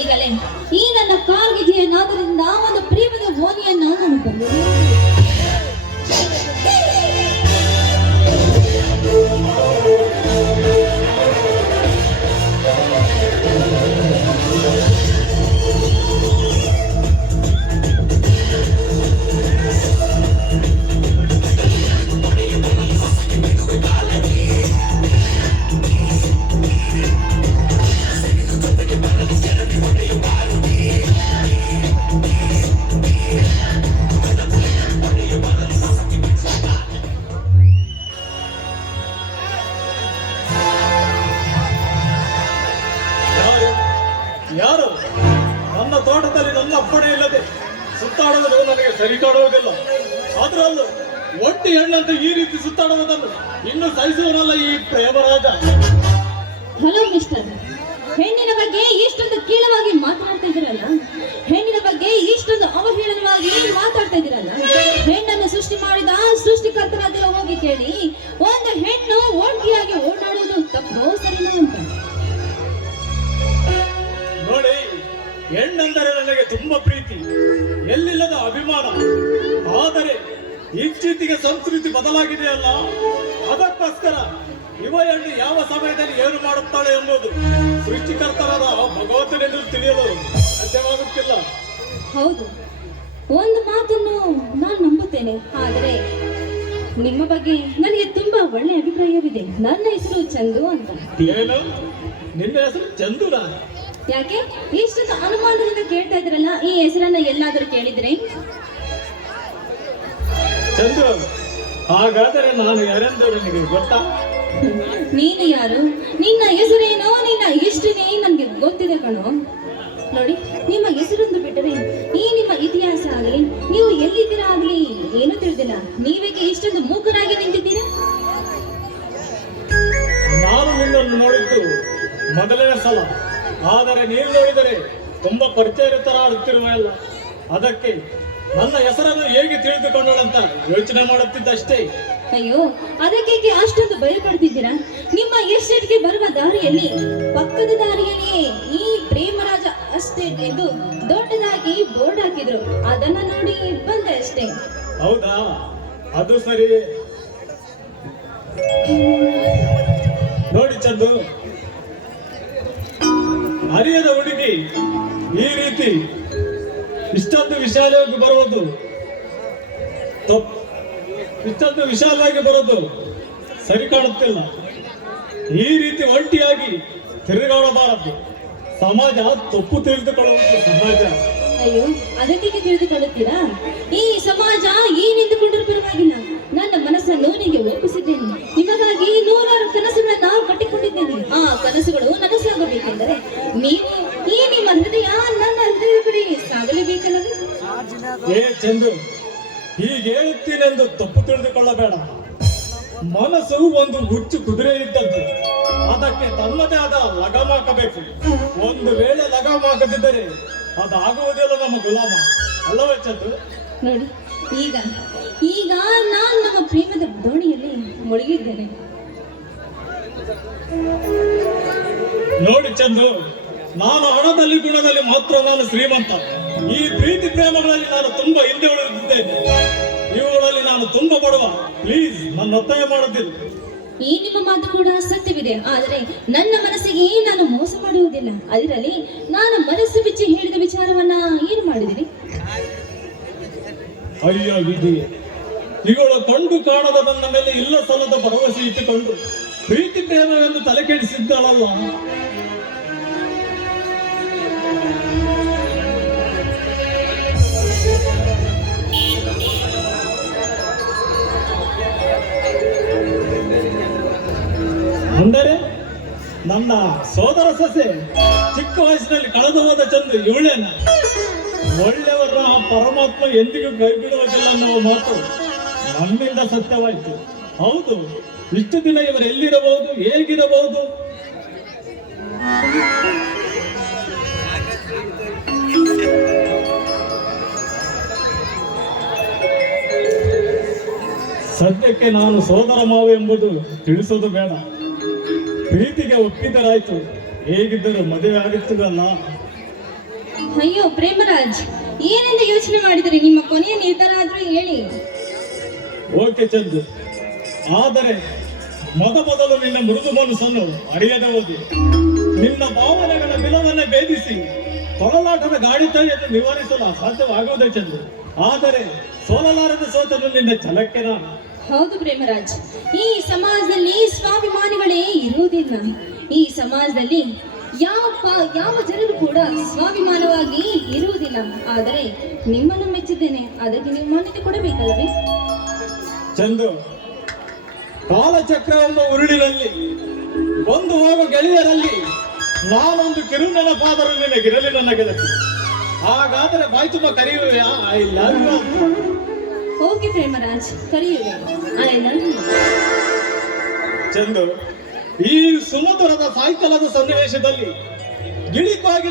ಈಗಲೇ ಈ ನನ್ನ ಕಾಲ್ಗೆಜೆಯನ್ನಾದ್ದರಿಂದ ಒಂದು ಪ್ರೇಮದ ಓನಿಯನ್ನ ನಾನು ಬಂದೆ. ಯಾರು ನನ್ನ ತೋಟದಲ್ಲಿ ನನ್ನ ಅಪ್ಪಣೆ ಇಲ್ಲದೆ ಸುತ್ತಾಡುವುದು ನನಗೆ ಸರಿ ಕಾಣುವುದಿಲ್ಲ. ಅದರಲ್ಲೂ ಒಟ್ಟಿ ಹೆಣ್ಣಂತ ಈ ರೀತಿ ಸುತ್ತಾಡುವುದನ್ನು ಇನ್ನು ಸಹಿಸುವನಲ್ಲ ಈ ಪ್ರೇಮರಾಜ. ಹಲೋ ಮಿಸ್ಟರ್, ಹೆಣ್ಣಿನ ಬಗ್ಗೆ ಇಷ್ಟೊಂದು ಕೀಳವಾಗಿ ಮಾತನಾಡ್ತಾ ಇದ್ದೀರಲ್ಲ, ಹೆಣ್ಣಿನ ಬಗ್ಗೆ ಇಷ್ಟೊಂದು ಅವಹೇಳನವಾಗಿ ಮಾತಾಡ್ತಾ ಇದ್ದೀರಲ್ಲ. ಹೆಣ್ಣನ್ನು ಸೃಷ್ಟಿ ಮಾಡಿದ ಸೃಷ್ಟಿಕರ್ತರಾದಿರೋ ಹೋಗಿ ಕೇಳಿ, ಒಂದು ಹೆಣ್ಣು ಒಟ್ಟಿಯಾಗಿ ಓಡಾಡುವುದು ತಪ್ಪೋ ಸರಿನೋ ಅಂತ. ನೋಡಿ, ಹೆಣ್ಣಂದರೆ ನನಗೆ ತುಂಬಾ ಪ್ರೀತಿ, ಎಲ್ಲಿಲ್ಲದ ಅಭಿಮಾನ. ಆದರೆ ಇತ್ತೀಚೆಗೆ ಸಂಸ್ಕೃತಿ ಬದಲಾಗಿದೆಯಲ್ಲ, ಅದಕ್ಕೋಸ್ಕರ ಯುವ ಹೆಣ್ಣು ಯಾವ ಸಮಯದಲ್ಲಿ ಏನು ಮಾಡುತ್ತಾಳೆ ಎಂಬುದು ಸೃಷ್ಟಿಕರ್ತರಾದ ಭಗವಂತನೆಂದು ತಿಳಿಯಲು ಸಾಧ್ಯವಾಗುತ್ತಿಲ್ಲ. ಹೌದು, ಒಂದು ಮಾತನ್ನು ನಾನು ನಂಬುತ್ತೇನೆ. ಆದರೆ ನಿಮ್ಮ ಬಗ್ಗೆ ನನಗೆ ತುಂಬಾ ಒಳ್ಳೆ ಅಭಿಪ್ರಾಯವಿದೆ. ನನ್ನ ಹೆಸರು ಚಂದು ಅಂತ. ಏನು, ನಿನ್ನ ಹೆಸರು ಚಂದುನಾ? ಯಾಕೆ ಇಷ್ಟೊಂದು ಅನುಮಾನದಿಂದ ಕೇಳ್ತಾ ಇದ್ರಲ್ಲ, ಈ ಹೆಸರನ್ನ ಎಲ್ಲಾದರೂ ಕೇಳಿದ್ರೆ? ಚಂದು, ಹಾಗಾದರೆ ನಾನು ಯಾರೆಂದು ನಿನಗೆ ಗೊತ್ತಾ? ನೀನು ಯಾರು, ನಿನ್ನ ಹೆಸರೇನೋ, ನಿನ್ನ ಇಷ್ಟನೇ ನನಗೆ ಗೊತ್ತಿದೆ ಕಣೋ. ನೋಡಿ, ನಿಮ್ಮ ಹೆಸರೊಂದು ಬಿಟ್ಟರೆ ಈ ನಿಮ್ಮ ಇತಿಹಾಸ ಆಗಲಿ, ನೀವು ಎಲ್ಲಿದ್ದೀರಾ ಆಗ್ಲಿ ಏನೂ ತಿಳಿದಿಲ್ಲ. ನೀವೇಕೆ ಇಷ್ಟೊಂದು ಮೂಕನಾಗಿ ನಿಂತಿದ್ದೀರಾ? ನಾನು ನಿನ್ನನ್ನು ನೋಡಿದ್ದು ಮೊದಲನೇ ಸಲ. ಆದರೆ ನೀನು ನೋಡಿದರೆ ತುಂಬಾ ಪರಿಚಯತರಾಡುತ್ತಿರುವಲ್ಲ. ಅದಕ್ಕೆ ನನ್ನ ಹೆಸರನ್ನು ಹೇಗೆ ತಿಳಿದುಕೊಂಡಳಂತ ಯೋಚನೆ ಮಾಡುತ್ತಿದ್ದಷ್ಟೇ. ಅಯ್ಯೋ, ಅದಕ್ಕೆ ಅಷ್ಟೊಂದು ಭಯಪಡ್ತಿದ್ದೀರಾ? ನಿಮ್ಮ ಎಸ್ಟೇಟ್ಗೆ ಬರುವ ದಾರಿಯಲ್ಲಿ, ಪಕ್ಕದ ದಾರಿಯಲ್ಲಿಯೇ ಈ ಪ್ರೇಮರಾಜ ಎಸ್ಟೇಟ್ ಎಂದು ದೊಡ್ಡದಾಗಿ ಬೋರ್ಡ್ ಹಾಕಿದ್ರು. ಅದನ್ನ ನೋಡಿ ಬಂದೆ ಅಷ್ಟೇ. ಹೌದಾ, ಅದು ಸರಿ. ನೋಡಿ ಚಂದು, ಅರಿಯದ ಹುಡುಗಿ ಈ ರೀತಿ ಇಷ್ಟೊಂದು ವಿಶಾಲವಾಗಿ ಬರುವುದು ತಪ್ಪು. ಇಷ್ಟೊಂದು ವಿಶಾಲವಾಗಿ ಬರೋದು ಸರಿ ಕಾಣುತ್ತಿಲ್ಲ. ಈ ರೀತಿ ಒಂಟಿಯಾಗಿ ತಿರುಗಾಡಬಾರದು. ಸಮಾಜ ತಪ್ಪು ತಿಳಿದುಕೊಳ್ಳುವುದು ಸಹಜ. ಅಯ್ಯೋ, ಅದಕ್ಕೆ ತಿಳಿದುಕೊಳ್ಳುತ್ತೀರಾ? ಈ ಸಮಾಜ ಏನೆಂದುಕೊಂಡರೂ ಪರವಾಗಿಲ್ಲ. ನನ್ನ ಮನಸ್ಸನ್ನು ನಿಮಗೆ ಒಪ್ಪಿಸಿದ್ದೇನೆ. ನಿಮಗಾಗಿ ನೂರಾರು ಕನಸುಗಳನ್ನ ಕಟ್ಟಿಕೊಂಡಿದ್ದೇನೆ. ಆ ಕನಸುಗಳು ನನಸಾಗಬೇಕೆಂದರೆ ನೀವು ಈ ನಿಮ್ಮ ಹೃದಯ ನನ್ನ ಹೃದಯ ಕಡೆ ಸಾಗಲೇಬೇಕಲ್ಲವೇ? ಏ ಚಂದು, ಹೀಗೆ ಹೇಳುತ್ತೀನೆಂದು ತಪ್ಪು ತಿಳಿದುಕೊಳ್ಳಬೇಡ. ಮನಸ್ಸು ಒಂದು ಹುಚ್ಚು ಕುದುರೆ ಇದ್ದಂತೆ. ಅದಕ್ಕೆ ತನ್ನದೇ ಆದ ಲಗಾಮ ಹಾಕಬೇಕು. ಒಂದು ವೇಳೆ ಲಗಾಮ ಹಾಕದಿದ್ದರೆ ಅದಾಗುವುದಿಲ್ಲ ನಮ್ಮ ಗುಲಾಮ, ಅಲ್ಲವೇ ಚಂದು? ನೋಡಿ, ಈಗ ಈಗ ನಾನು ನಮ್ಮ ಪ್ರೇಮದ ದೋಣಿಯಲ್ಲಿ ಮುಳುಗಿದ್ದೇನೆ. ನೋಡಿ ಚಂದು, ನಾನು ಹಣದಲ್ಲಿ ಗುಣದಲ್ಲಿ ಮಾತ್ರ ನಾನು ಶ್ರೀಮಂತ. ಈ ಪ್ರೀತಿ ಪ್ರೇಮಗಳಲ್ಲಿ ನಾನು ತುಂಬಾ ಹಿಂದೆ ಉಳಿದಿದ್ದೇನೆ. ಇವುಗಳಲ್ಲಿ ನಾನು ತುಂಬಾ ಬಡವ. ಪ್ಲೀಸ್, ನನ್ನ ಒತ್ತಾಯ ಮಾಡೋದಿಲ್ಲ. ಈ ನಿಮ್ಮ ಮಾತು ಕೂಡ ಸತ್ಯವಿದೆ. ಆದರೆ ನನ್ನ ಮನಸ್ಸಿಗೆ ನಾನು ಮೋಸ ಮಾಡುವುದಿಲ್ಲ. ಅದರಲ್ಲಿ ನಾನು ಮನಸ್ಸು ಬಿಚ್ಚಿ ಹೇಳಿದ ವಿಚಾರವನ್ನ ಏನು ಮಾಡಿದಿರಿ? ಅಯ್ಯೋ ವಿಧಿ, ಇವುಗಳ ಕಂಡು ಕಾಣದ ನನ್ನ ಮೇಲೆ ಇಲ್ಲ ಸಲ್ಲದ ಭರವಸೆ ಇಟ್ಟುಕೊಂಡು ಪ್ರೀತಿ ಪ್ರೇಮವೆಂದು ತಲೆ ಕೆಡಿಸಿದ್ದಾಳಲ್ಲ. ಅಂದರೆ ನನ್ನ ಸೋದರ ಸೊಸೆ ಚಿಕ್ಕ ವಯಸ್ಸಿನಲ್ಲಿ ಕಳೆದು ಹೋದ ಚಂದು ಇವಳೇನ? ಒಳ್ಳೆಯವರ ಪರಮಾತ್ಮ ಎಂದಿಗೂ ಕೈ ಬಿಡುವುದಿಲ್ಲ ಅನ್ನೋ ಮಾತು ನಮ್ಮಿಂದ ಸತ್ಯವಾಯಿತು. ಹೌದು, ಇಷ್ಟು ದಿನ ಇವರು ಎಲ್ಲಿರಬಹುದು, ಹೇಗಿರಬಹುದು? ಸದ್ಯಕ್ಕೆ ನಾನು ಸೋದರ ಮಾವು ಎಂಬುದು ತಿಳಿಸೋದು ಬೇಡ. ಪ್ರೀತಿಗೆ ಒಪ್ಪಿದರಾಯ್ತು. ಹೇಗಿದ್ದರೂ ಮದುವೆ ಆಗುತ್ತದಲ್ಲ. ಅಯ್ಯೋ ಪ್ರೇಮರಾಜ್, ಏನೆಂದು ಯೋಚನೆ ಮಾಡಿದರೆ ನಿಮ್ಮ ಕೊನೆಯ ನಿರ್ಧಾರ ಆದ್ರೂ ಹೇಳಿ. ಓಕೆ ಚಂದು, ಆದರೆ ಮೊದಲು ನಿನ್ನ ಮೃದು ಮನಸ್ಸನ್ನು ಅರಿಯದೆ ಹೋದಿ. ನಿನ್ನ ಭಾವನೆಗಳ ಬಿಲವನ್ನೇ ಭೇದಿಸಿ ತೊಳಲಾಟದ ಗಾಡಿತವನ್ನು ನಿವಾರಿಸಲು ಅಸಾಧ್ಯವಾಗುವುದೇ ಚಂದು. ಆದರೆ ಸೋಲಲಾರದ ಸೋತನು ನಿನ್ನ ಛಲಕ್ಕೆ ನಾನು. ಹೌದು ಪ್ರೇಮರಾಜ್, ಈ ಸಮಾಜದಲ್ಲಿ ಸ್ವಾಭಿಮಾನಿಗಳೇ ಇರುವುದಿಲ್ಲ. ಈ ಸಮಾಜದಲ್ಲಿ ಯಾವ ಜನರು ಕೂಡ ಸ್ವಾಭಿಮಾನವಾಗಿ ಇರುವುದಿಲ್ಲ. ಆದರೆ ನಿಮ್ಮನ್ನು ಮೆಚ್ಚಿದ್ದೇನೆ, ಅದಕ್ಕೆ ನೀವು ಮಾನ್ಯತೆ ಕೊಡಬೇಕಲ್ಲವೇ? ಚಂದು, ಕಾಲಚಕ್ರವೆಂಬ ಉರುಳಿನಲ್ಲಿ ಬಂದು ಹೋಗುವ ಗೆಳೆಯರಲ್ಲಿ ನಾನೊಂದು ಕಿರು ನೆನಪಾದರೂ ನಿನಗಿರಲಿ ನನ್ನ ಗೆಳತಿ. ಹಾಗಾದರೆ ಬಾಯಿ ತುಂಬ ಕರೆಯುವೆ I love you. Okay Premraj, ಕರೆಯುವೆ ಐ ಲವ್ ಯು. ಚಂದು, ಈ ಸುಮಧುರದ ಸಾಯಂಕಾಲದ ಸನ್ನಿವೇಶದಲ್ಲಿ ಗಿಳಿಪಾಗಿ